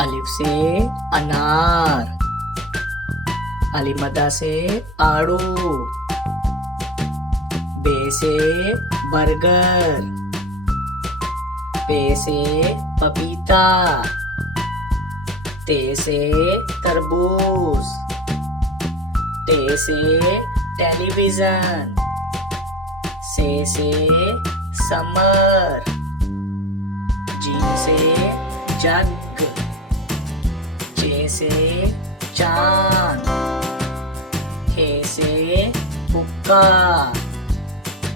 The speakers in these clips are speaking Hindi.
अलिफ से अनार, अलिमदा से आड़ू, बे से बर्गर, पे से पपीता, ते से तरबूज, टे से टेलीविजन, से समर, जीम से जग, चे से चांद, खे से हुक्का,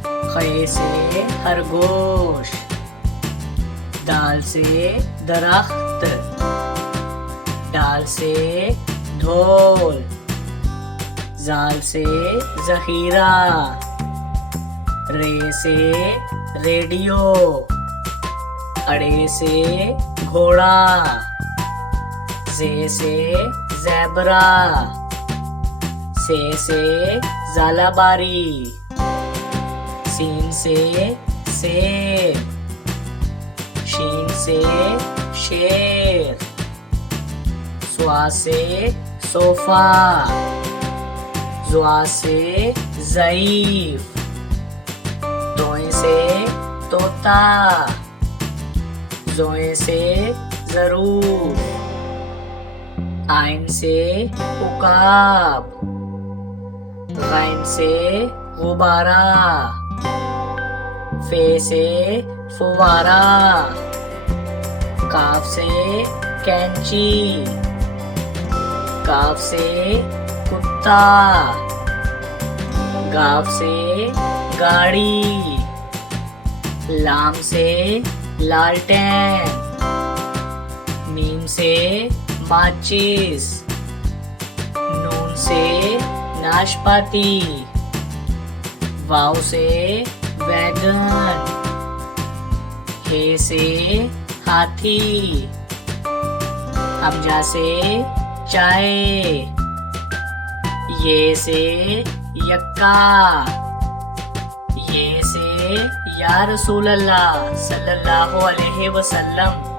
खे से खरगोश, दाल से दरख्त, डाल से ढोल, जाल से जखीरा, रे से रेडियो, अड़े से घोड़ा, जे से ज़ेबरा, से ज़ालाबारी, सीन से सेब, शीन से शेर, स्वा से सोफा, ज़ुआ से ज़ईफ, तोए से तोता, जोए से जरूर, आइन से उकाब, गैन से गुब्बारा, फे से फुवारा, काफ से कैंची, काफ से कुत्ता, गाफ से गाड़ी, लाम से लालटेन, मीम से माचिस, नून से नाशपाती, वाव से वैगन, हे से हाथी, हमजा से चाय, ये से यक्का, ये से या रसूल अल्लाह सल्लल्लाहु अलैहि वसल्लम।